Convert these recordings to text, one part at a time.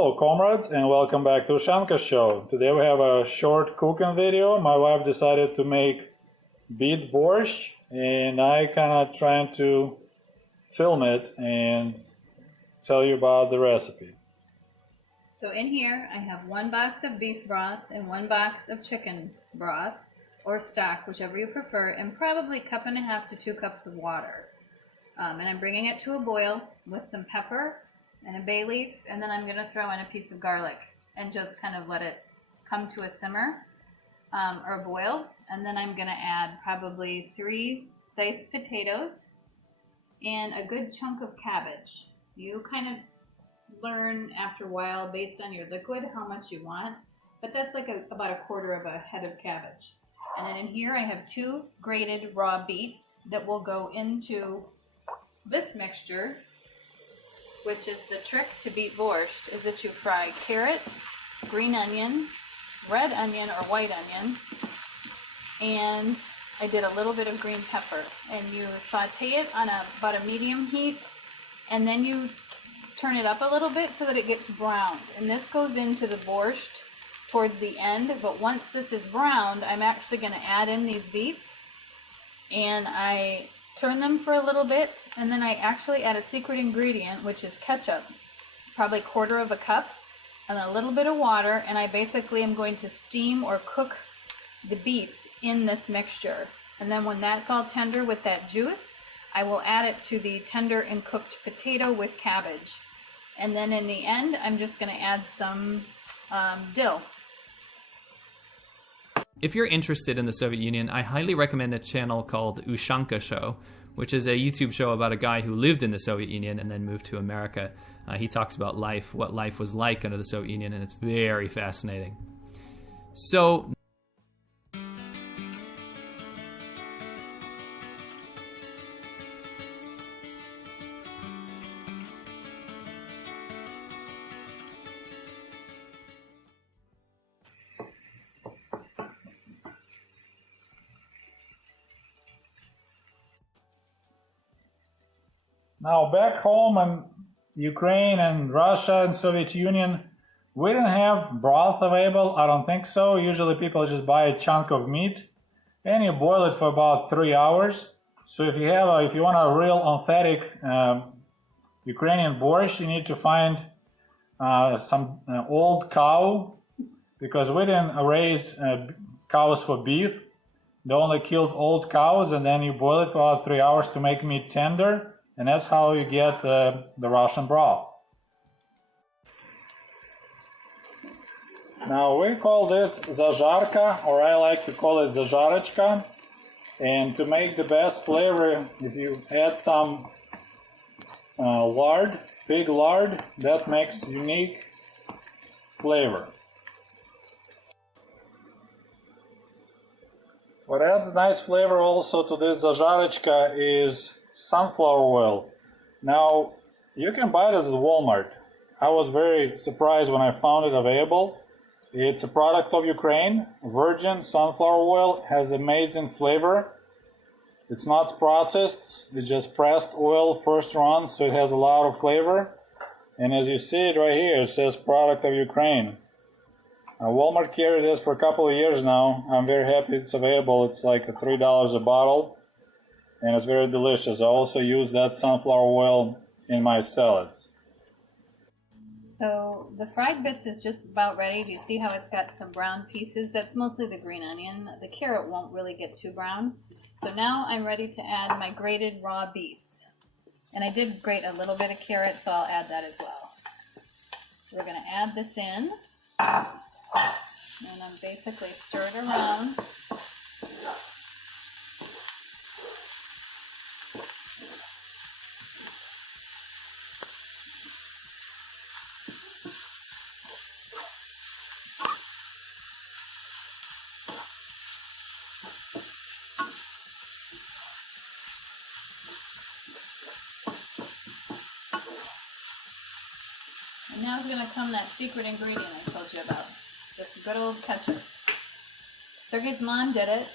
Hello comrades and welcome back to Ushanka Show. Today we have a short cooking video. My wife decided to make beet borscht and I kinda trying to film it and tell you about the recipe. So in here I have 1 box of beef broth and 1 box of chicken broth or stock, whichever you prefer, and probably 1.5 to 2 cups of water. And I'm bringing it to a boil with some pepper and a bay leaf, and then I'm going to throw in a piece of garlic and just kind of let it come to a simmer or a boil. And then I'm going to add probably 3 diced potatoes and a good chunk of cabbage. You kind of learn after a while based on your liquid how much you want, but that's like about 1/4 of a head of cabbage. And then in here I have 2 grated raw beets that will go into this mixture, which is the trick to beet borscht, is that you fry carrot, green onion, red onion or white onion, and I did a little bit of green pepper. And you saute it on about a medium heat, and then you turn it up a little bit so that it gets browned. And this goes into the borscht towards the end, but once this is browned, I'm actually going to add in these beets, and I turn them for a little bit, and then I actually add a secret ingredient, which is ketchup, probably 1/4 cup, and a little bit of water, and I basically am going to steam or cook the beets in this mixture. And then when that's all tender with that juice, I will add it to the tender and cooked potato with cabbage. And then in the end, I'm just going to add some dill. If you're interested in the Soviet Union, I highly recommend a channel called Ushanka Show, which is a YouTube show about a guy who lived in the Soviet Union and then moved to America. He talks about life, what life was like under the Soviet Union, and it's very fascinating. So Now back home in Ukraine and Russia and Soviet Union, we didn't have broth available. I don't think so. Usually people just buy a chunk of meat and you boil it for about 3 hours. So if you want a real authentic Ukrainian borscht, you need to find some old cow, because we didn't raise cows for beef. They only killed old cows, and then you boil it for about 3 hours to make meat tender. And that's how you get the Russian broth. Now we call this zazharka, or I like to call it zazharочка. And to make the best flavor, if you add some lard, pig lard, that makes unique flavor. What adds nice flavor also to this zazharочка is sunflower oil. Now, you can buy it at Walmart. I was very surprised when I found it available. It's a product of Ukraine. Virgin sunflower oil has amazing flavor. It's not processed, it's just pressed oil first run, so it has a lot of flavor. And as you see it right here, it says product of Ukraine. Walmart carried this for a couple of years now. I'm very happy it's available. It's like $3 a bottle. And it's very delicious. I also use that sunflower oil in my salads. So the fried bits is just about ready. Do you see how it's got some brown pieces? That's mostly the green onion. The carrot won't really get too brown. So now I'm ready to add my grated raw beets. And I did grate a little bit of carrot, so I'll add that as well. So we're going to add this in. And I'm basically stir it around. And now is going to come that secret ingredient I told you about, this good old ketchup. Sergey's mom did it,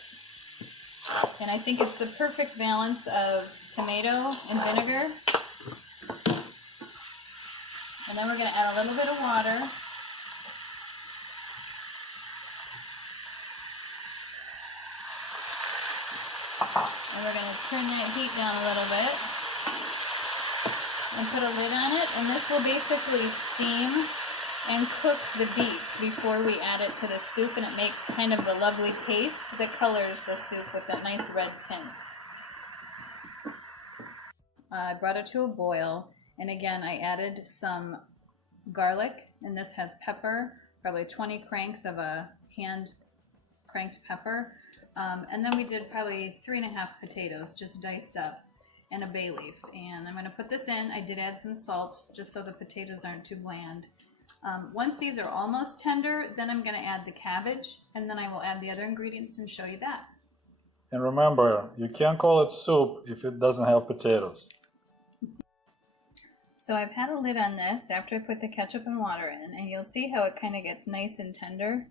and I think it's the perfect balance of tomato and vinegar And then we're going to add a little bit of water. And we're going to turn that heat down a little bit and put a lid on it. And this will basically steam and cook the beet before we add it to the soup, and it makes kind of the lovely paste that colors the soup with that nice red tint. I brought it to a boil, and again I added some garlic, and this has pepper, probably 20 cranks of a hand cranked pepper, and then we did probably 3.5 potatoes just diced up, and a bay leaf. And I'm going to put this in. I did add some salt just so the potatoes aren't too bland. Once these are almost tender, then I'm going to add the cabbage, and then I will add the other ingredients and show you that. And remember, you can't call it soup if it doesn't have potatoes. So I've had a lid on this after I put the ketchup and water in, and you'll see how it kind of gets nice and tender,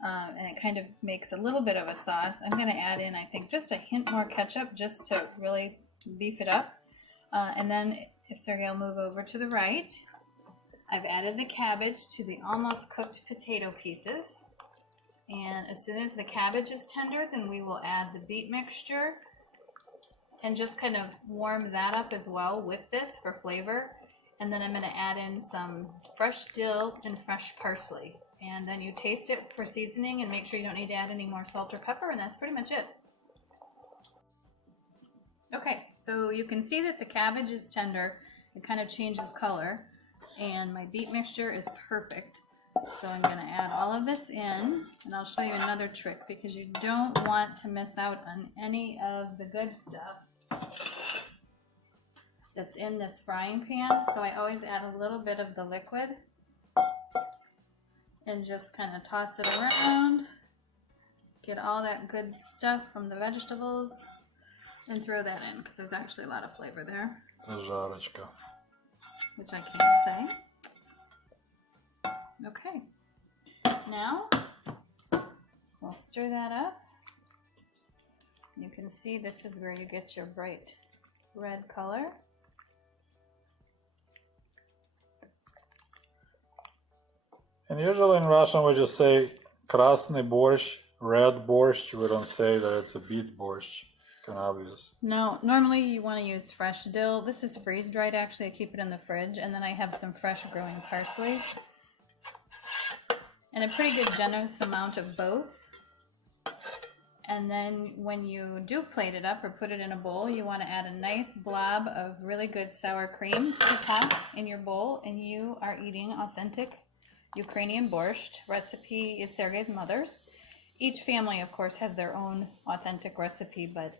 and it kind of makes a little bit of a sauce. I'm going to add in, I think, just a hint more ketchup just to really beef it up. And then, if Sergey will move over to the right, I've added the cabbage to the almost cooked potato pieces. And as soon as the cabbage is tender, then we will add the beet mixture and just kind of warm that up as well with this for flavor. And then I'm going to add in some fresh dill and fresh parsley. And then you taste it for seasoning and make sure you don't need to add any more salt or pepper, and that's pretty much it. Okay, so you can see that the cabbage is tender. It kind of changes color. And my beet mixture is perfect. So I'm going to add all of this in, and I'll show you another trick because you don't want to miss out on any of the good stuff that's in this frying pan. So I always add a little bit of the liquid and just kind of toss it around, get all that good stuff from the vegetables, and throw that in because there's actually a lot of flavor there. Зажарочка. Which I can't say. Okay. Now, we'll stir that up. You can see this is where you get your bright red color. And usually in Russian we just say krasny borscht, red borscht. We don't say that it's a beet borscht. Kind of obvious. No, normally you want to use fresh dill. This is freeze dried actually. I keep it in the fridge, and then I have some fresh growing parsley and a pretty good generous amount of both. And then when you do plate it up or put it in a bowl, you want to add a nice blob of really good sour cream to the top in your bowl, and you are eating authentic Ukrainian borscht. Recipe is Sergey's mother's. Each family, of course, has their own authentic recipe, but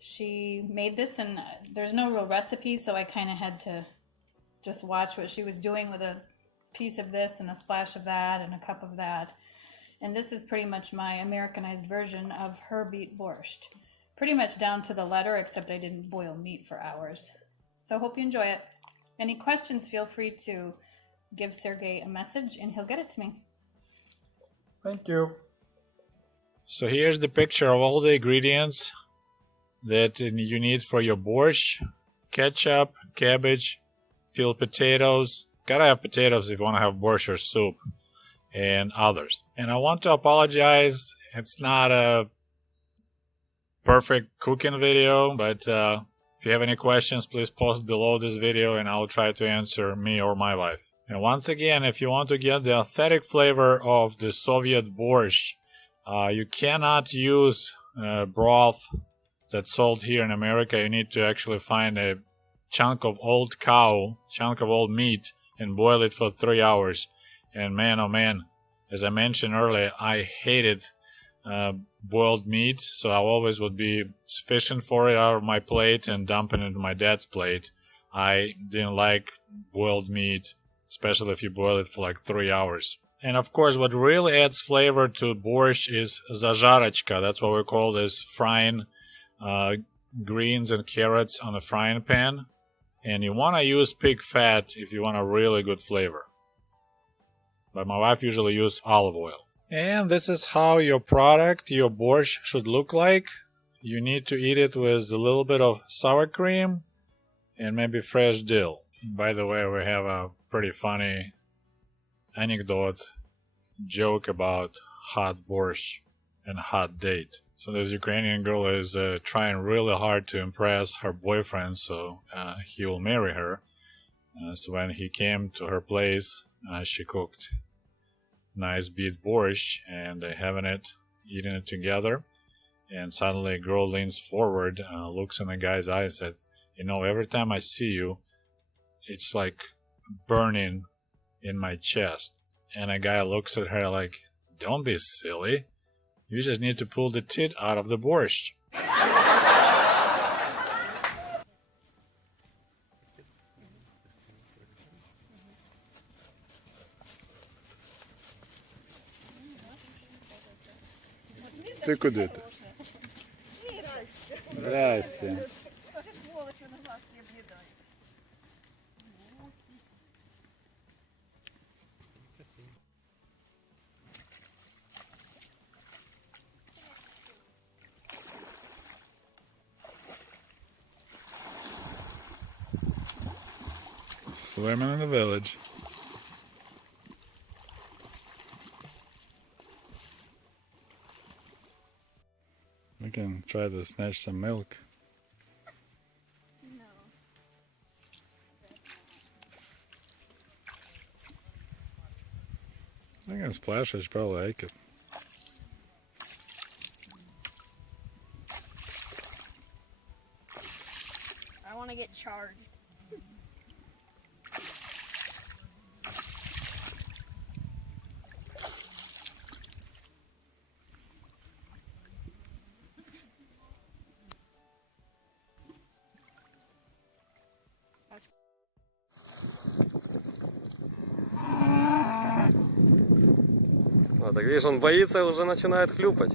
she made this, and there's no real recipe, so I kind of had to just watch what she was doing with a piece of this and a splash of that and a cup of that. And this is pretty much my Americanized version of her beet borscht. Pretty much down to the letter, except I didn't boil meat for hours. So hope you enjoy it. Any questions, feel free to give Sergey a message and he'll get it to me. Thank you. So here's the picture of all the ingredients that you need for your borscht. Ketchup, cabbage, peeled potatoes. Gotta have potatoes if you want to have borscht or soup, and others. And I want to apologize. It's not a perfect cooking video, but if you have any questions, please post below this video and I'll try to answer me or my wife. And once again, if you want to get the authentic flavor of the Soviet borscht, you cannot use broth that's sold here in America. You need to actually find a chunk of old cow, chunk of old meat, and boil it for 3 hours. And man, oh man, as I mentioned earlier, I hated boiled meat, so I always would be fishing for it out of my plate and dumping it into my dad's plate. I didn't like boiled meat, especially if you boil it for like 3 hours. And of course, what really adds flavor to borscht is zazharachka. That's what we call this, frying greens and carrots on a frying pan. And you want to use pig fat if you want a really good flavor. But my wife usually uses olive oil. And this is how your product, your borscht, should look like. You need to eat it with a little bit of sour cream and maybe fresh dill. By the way, we have a pretty funny anecdote joke about hot borscht and hot date. So this Ukrainian girl is trying really hard to impress her boyfriend, so he will marry her. So when he came to her place, she cooked nice beet borscht, and they having it, eating it together. And suddenly a girl leans forward, looks in the guy's eyes, and said, "You know, every time I see you, it's like burning in my chest." And a guy looks at her like, "Don't be silly. You just need to pull the tit out of the borscht." Ты куда ты? Здрасте. Swimming in the village. We can try to snatch some milk. No. I can splash it, she probably like it. I want to get charged. А, так видишь, он боится и уже начинает хлюпать.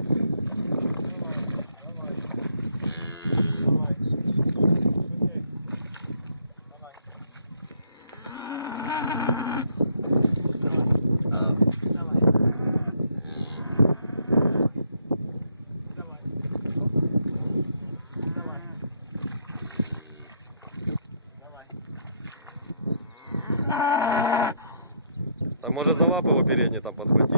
Там может за лапы его передние там подхвати.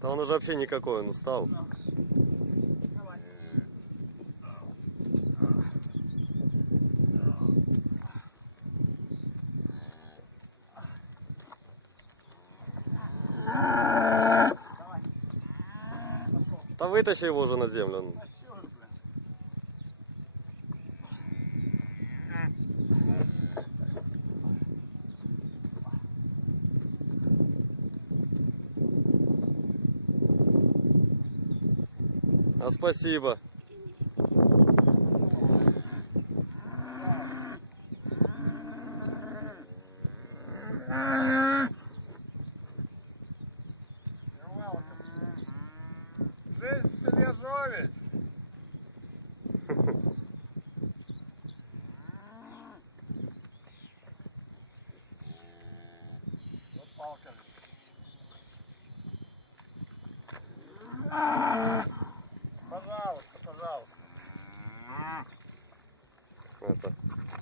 Да он уже вообще никакой, он устал. Да вытащи его уже на землю. А спасибо. Жизнь в селе Жовить. Вот палка. Пожалуйста, пожалуйста. Это.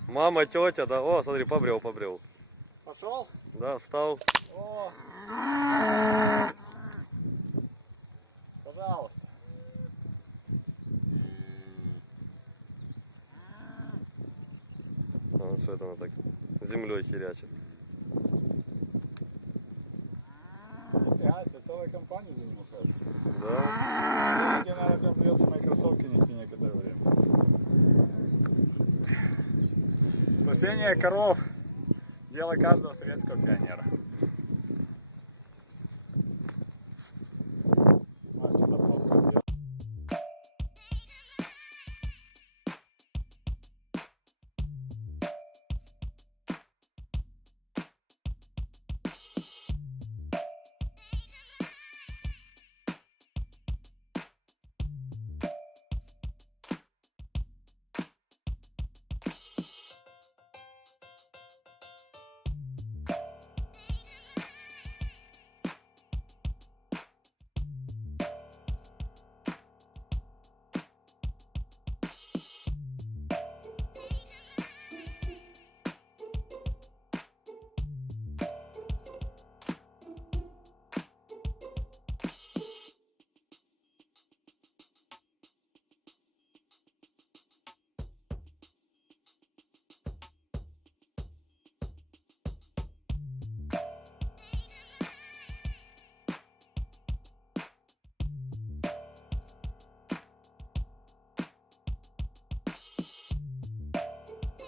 Мама, тетя, да. О, смотри, побрел. Пошел? Да, встал. О. Пожалуйста. А, что это она так землей херячит? Ася, целая компания за ним ухаживает. Да. Тебе, наверное, придется мои кроссовки нести некоторое время. Спасение коров – дело каждого советского пионера.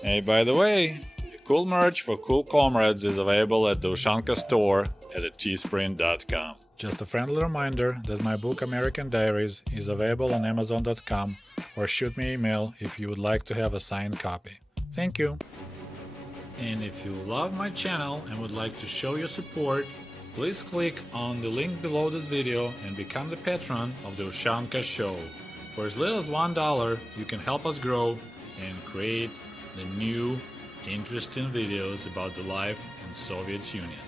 Hey, by the way, cool merch for cool comrades is available at the Ushanka store at teespring.com. Just a friendly reminder that my book American Diaries is available on Amazon.com, or shoot me an email if you would like to have a signed copy. Thank you. And if you love my channel and would like to show your support, please click on the link below this video and become the patron of the Ushanka Show. For as little as $1, you can help us grow and create the new, interesting videos about the life in Soviet Union.